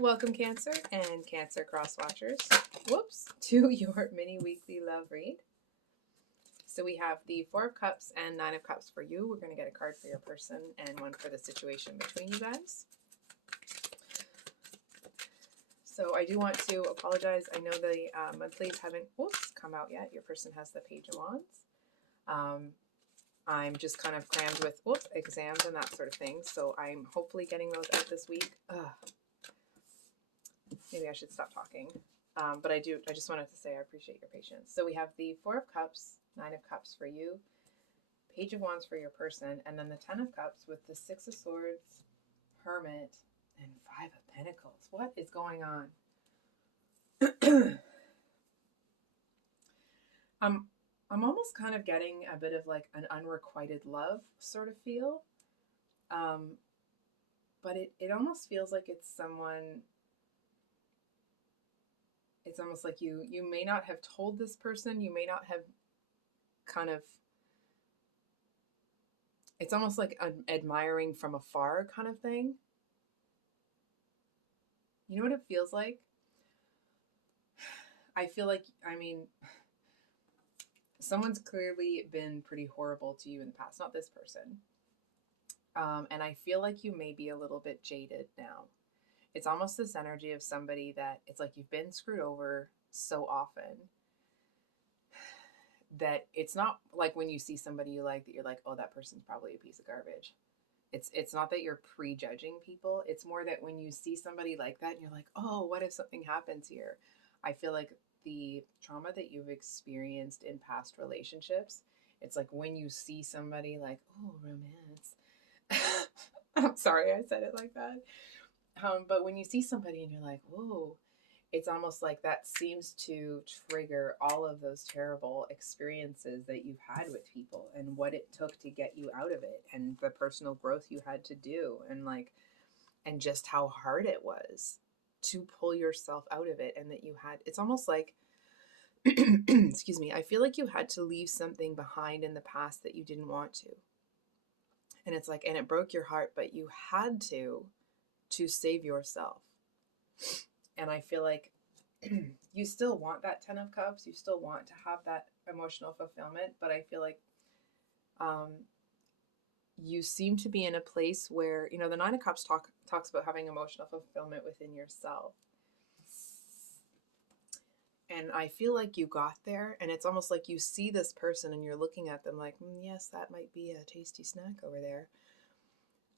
Welcome, Cancer and Cancer Cross Watchers. Whoops, to your mini weekly love read. So we have the Four of Cups and Nine of Cups for you. We're going to get a card for your person and one for the situation between you guys. So I do want to apologize. I know the monthlies haven't come out yet. Your person has the Page of Wands. I'm just kind of crammed with exams and that sort of thing. So I'm hopefully getting those out this week. Maybe I should stop talking. But I just wanted to say I appreciate your patience. So we have the Four of Cups, Nine of Cups for you, Page of Wands for your person, and then the Ten of Cups with the Six of Swords, Hermit, and Five of Pentacles. What is going on? I'm almost kind of getting a bit of like an unrequited love sort of feel. But it almost feels like it's someone. It's almost like you may not have told this person, you may not have kind of, it's almost like an admiring from afar kind of thing. You know what it feels like? I feel like, someone's clearly been pretty horrible to you in the past, not this person. And I feel like you may be a little bit jaded now. It's almost this energy of somebody that it's like you've been screwed over so often that it's not like when you see somebody you like that you're like, oh, that person's probably a piece of garbage. It's not that you're prejudging people. It's more that when you see somebody like that and you're like, oh, what if something happens here? I feel like the trauma that you've experienced in past relationships, it's like when you see somebody like, oh, romance. I'm sorry I said it like that. But when you see somebody and you're like, whoa, it's almost like that seems to trigger all of those terrible experiences that you've had with people and what it took to get you out of it and the personal growth you had to do and just how hard it was to pull yourself out of it. And that you had, it's almost like, excuse me, I feel like you had to leave something behind in the past that you didn't want to. And it's like, and it broke your heart, but you had to save yourself. And I feel like you still want that Ten of Cups. You still want to have that emotional fulfillment. But I feel like you seem to be in a place where, the Nine of Cups talks about having emotional fulfillment within yourself. And I feel like you got there, and it's almost like you see this person and you're looking at them like, yes, that might be a tasty snack over there.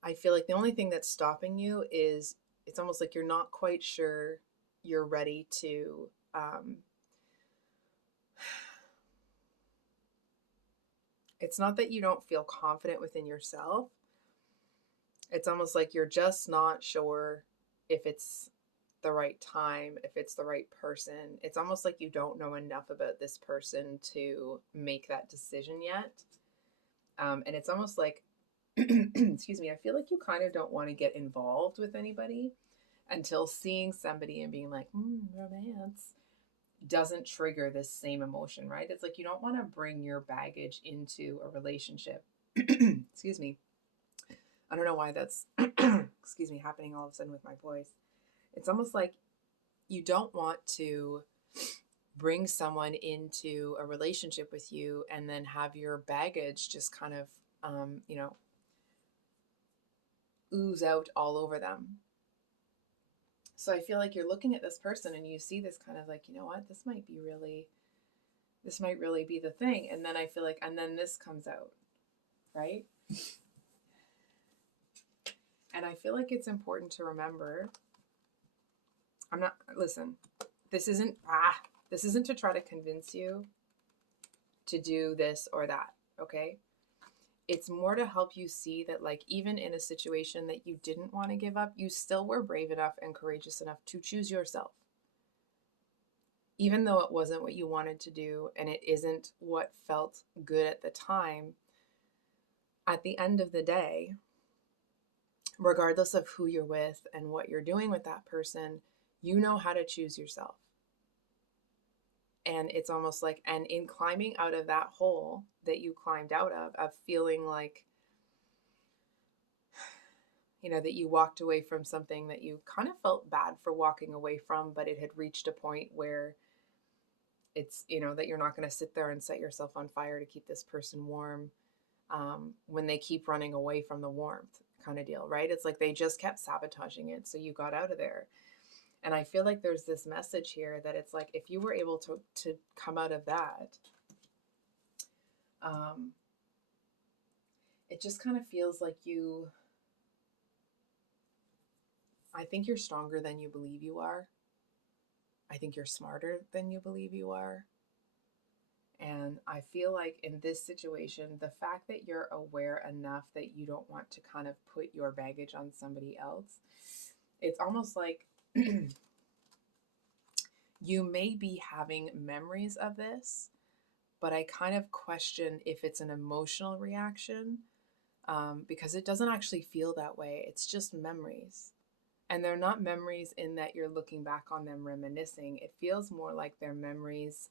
I feel like the only thing that's stopping you is it's almost like you're not quite sure you're ready to it's not that you don't feel confident within yourself. It's almost like you're just not sure if it's the right time, if it's the right person. It's almost like you don't know enough about this person to make that decision yet. And it's almost like, excuse me, I feel like you kind of don't want to get involved with anybody until seeing somebody and being like, romance doesn't trigger this same emotion, right? It's like you don't want to bring your baggage into a relationship. Excuse me. I don't know why that's, excuse me, happening all of a sudden with my voice. It's almost like you don't want to bring someone into a relationship with you and then have your baggage just kind of, ooze out all over them. So I feel like you're looking at this person and you see this kind of like, you know what, this might really be the thing. And then I feel like, and then this comes out, right? And I feel like it's important to remember, listen, this isn't to try to convince you to do this or that, okay? It's more to help you see that, like, even in a situation that you didn't want to give up, you still were brave enough and courageous enough to choose yourself. Even though it wasn't what you wanted to do and it isn't what felt good at the time, at the end of the day, regardless of who you're with and what you're doing with that person, you know how to choose yourself. And it's almost like, and in climbing out of that hole that you climbed out of feeling like that you walked away from something that you kind of felt bad for walking away from, but it had reached a point where it's, that you're not going to sit there and set yourself on fire to keep this person warm, when they keep running away from the warmth, kind of deal, right? It's like they just kept sabotaging it. So you got out of there. And I feel like there's this message here that it's like, if you were able to come out of that, um, it just kind of feels like I think you're stronger than you believe you are. I think you're smarter than you believe you are. And I feel like in this situation, the fact that you're aware enough that you don't want to kind of put your baggage on somebody else, it's almost like you may be having memories of this, but I kind of question if it's an emotional reaction, because it doesn't actually feel that way. It's just memories. And they're not memories in that you're looking back on them reminiscing. It feels more like they're memories,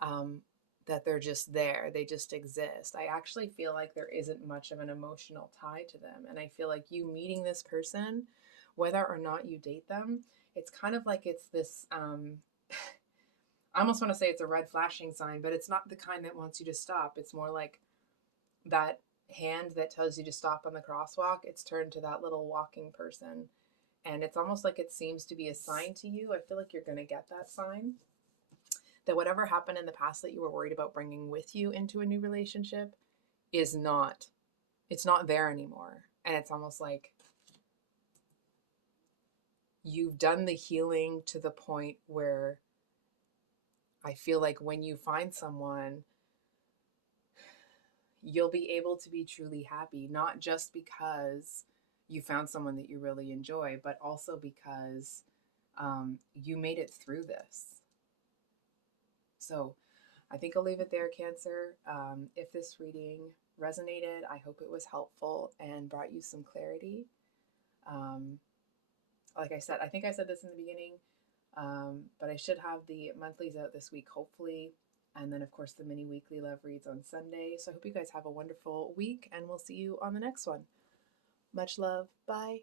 um, that they're just there. They just exist. I actually feel like there isn't much of an emotional tie to them. And I feel like you meeting this person, whether or not you date them, it's kind of like it's this, I almost want to say it's a red flashing sign, but it's not the kind that wants you to stop. It's more like that hand that tells you to stop on the crosswalk. It's turned to that little walking person. And it's almost like it seems to be a sign to you. I feel like you're going to get that sign that whatever happened in the past that you were worried about bringing with you into a new relationship is not, it's not there anymore. And it's almost like you've done the healing to the point where I feel like when you find someone, you'll be able to be truly happy, not just because you found someone that you really enjoy, but also because, you made it through this. So I think I'll leave it there, Cancer. If this reading resonated, I hope it was helpful and brought you some clarity. Um, like I said, I think I said this in the beginning, but I should have the monthlies out this week, hopefully. And then, of course, the mini weekly love reads on Sunday. So I hope you guys have a wonderful week, and we'll see you on the next one. Much love. Bye.